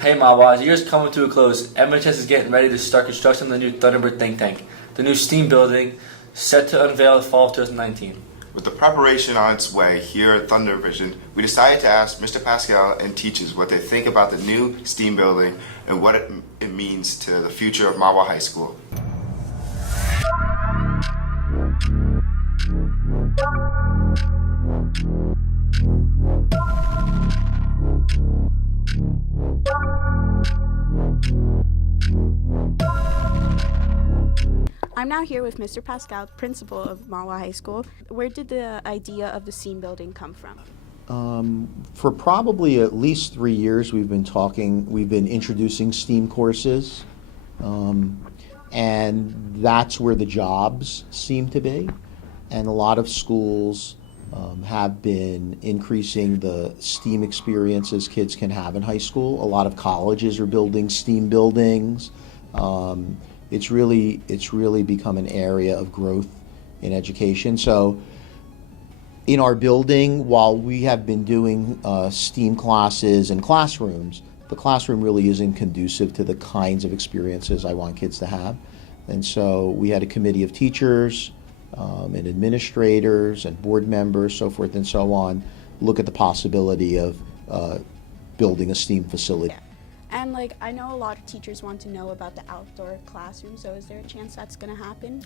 Hey Mahwah, as the year's coming to a close, MHS is getting ready to start construction of the new Thunderbird think tank, the new STEAM building, set to unveil the fall of 2019. With the preparation on its way here at Thunder Vision, we decided to ask Mr. Pascal and teachers what they think about the new STEAM building and what it means to the future of Mahwah High School. I'm now here with Mr. Pascal, principal of Mahwah High School. Where did the idea of the STEAM building come from? For probably at least 3 years, we've been introducing STEAM courses, and that's where the jobs seem to be. And a lot of schools have been increasing the STEAM experiences kids can have in high school. A lot of colleges are building STEAM buildings. It's really become an area of growth in education. So in our building, while we have been doing STEAM classes in classrooms, the classroom really isn't conducive to the kinds of experiences I want kids to have. And so we had a committee of teachers and administrators and board members, so forth and so on, look at the possibility of building a STEAM facility. Yeah. And I know a lot of teachers want to know about the outdoor classroom, so is there a chance that's going to happen?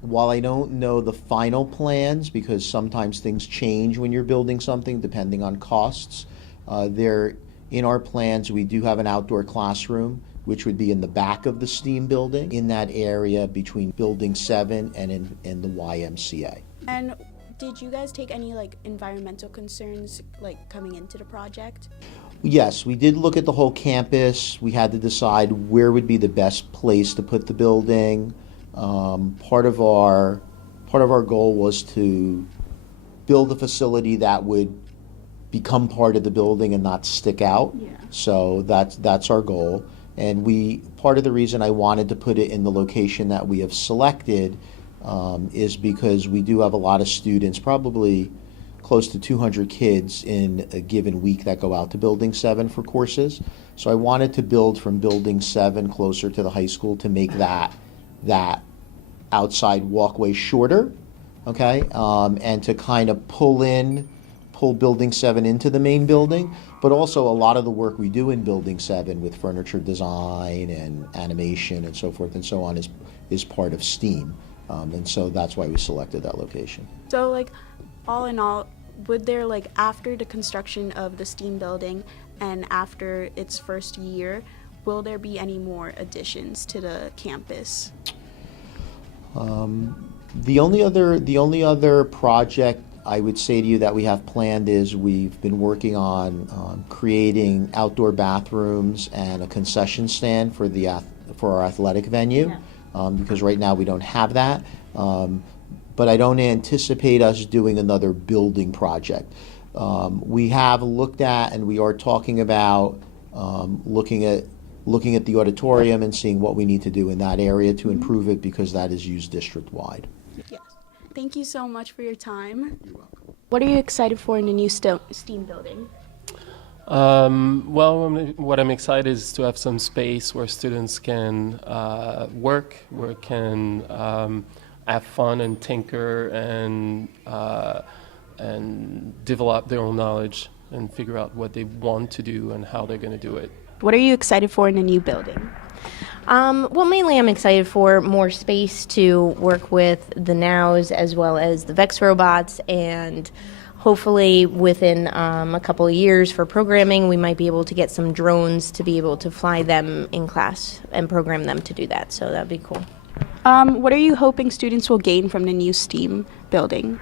While I don't know the final plans, because sometimes things change when you're building something depending on costs, in our plans we do have an outdoor classroom, which would be in the back of the STEAM building, in that area between Building 7 and in the YMCA. And did you guys take any environmental concerns coming into the project? Yes, we did look at the whole campus. We had to decide where would be the best place to put the building. Part of our goal was to build a facility that would become part of the building and not stick out. Yeah. So that's our goal. And part of the reason I wanted to put it in the location that we have selected is because we do have a lot of students, probably close to 200 kids in a given week that go out to Building 7 for courses. So I wanted to build from Building 7 closer to the high school to make that outside walkway shorter, okay? And to kind of pull Building 7 into the main building, but also a lot of the work we do in Building 7 with furniture design and animation and so forth and so on is part of STEAM. And so that's why we selected that location. So all in all, would there after the construction of the STEAM building and after its first year, will there be any more additions to the campus? The only other project I would say to you that we have planned is we've been working on creating outdoor bathrooms and a concession stand for our athletic venue. Yeah. Because right now we don't have that. But I don't anticipate us doing another building project. We have looked at and we are talking about looking at the auditorium and seeing what we need to do in that area to improve it, because that is used district-wide. Yes. Thank you so much for your time. You're welcome. What are you excited for in the new STEAM building? Well, what I'm excited is to have some space where students can work, where can have fun and tinker and develop their own knowledge and figure out what they want to do and how they're going to do it. What are you excited for in the new building? Well, mainly I'm excited for more space to work with the Nows as well as the Vex robots, and hopefully within a couple of years for programming, we might be able to get some drones to be able to fly them in class and program them to do that, so that'd be cool. What are you hoping students will gain from the new STEAM building?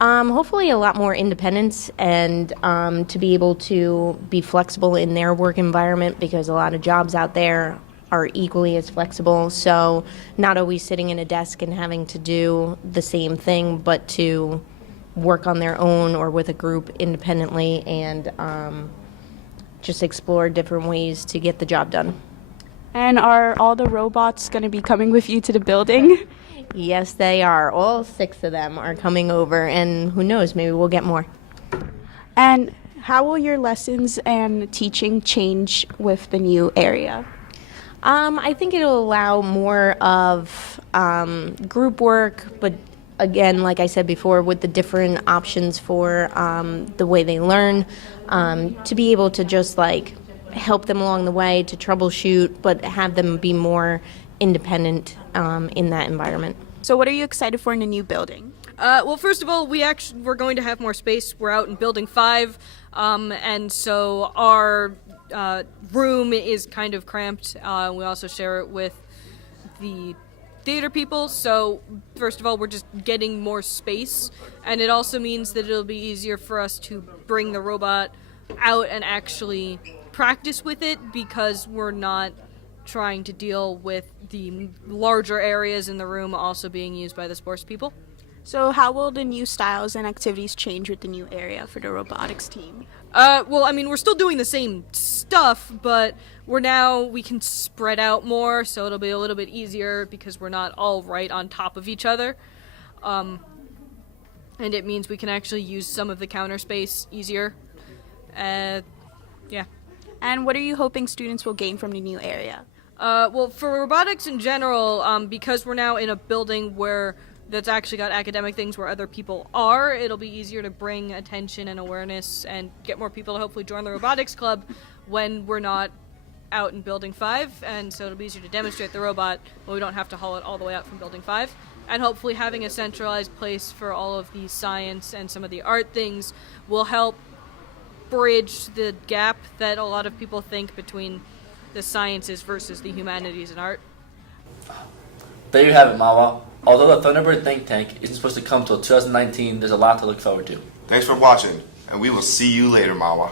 Hopefully a lot more independence and to be able to be flexible in their work environment, because a lot of jobs out there are equally as flexible. So not always sitting in a desk and having to do the same thing, but to work on their own or with a group independently and just explore different ways to get the job done. And are all the robots going to be coming with you to the building? Yes, they are. All 6 of them are coming over, and who knows, maybe we'll get more. And How will your lessons and teaching change with the new area? I think it'll allow more of group work, but again, like I said before, with the different options for the way they learn, to be able to just like help them along the way, to troubleshoot, but have them be more independent in that environment. So what are you excited for in the new building? Well, first of all, we're going to have more space. We're out in Building 5, and so our room is kind of cramped. We also share it with the theater people, so first of all, we're just getting more space, and it also means that it'll be easier for us to bring the robot out and actually practice with it, because we're not trying to deal with the larger areas in the room also being used by the sports people. So how will the new styles and activities change with the new area for the robotics team? Well, I mean, we're still doing the same stuff, but we can spread out more, so it'll be a little bit easier because we're not all right on top of each other. And it means we can actually use some of the counter space easier. Yeah. And what are you hoping students will gain from the new area? Well, for robotics in general, because we're now in a building that's actually got academic things where other people are, it'll be easier to bring attention and awareness and get more people to hopefully join the robotics club when we're not out in Building 5, and so it'll be easier to demonstrate the robot when we don't have to haul it all the way out from Building 5. And hopefully having a centralized place for all of the science and some of the art things will help bridge the gap that a lot of people think between the sciences versus the humanities and art. There you have it, Mahwah. Although the Thunderbird think tank isn't supposed to come till 2019, there's a lot to look forward to. Thanks for watching, and we will see you later, Mahwah.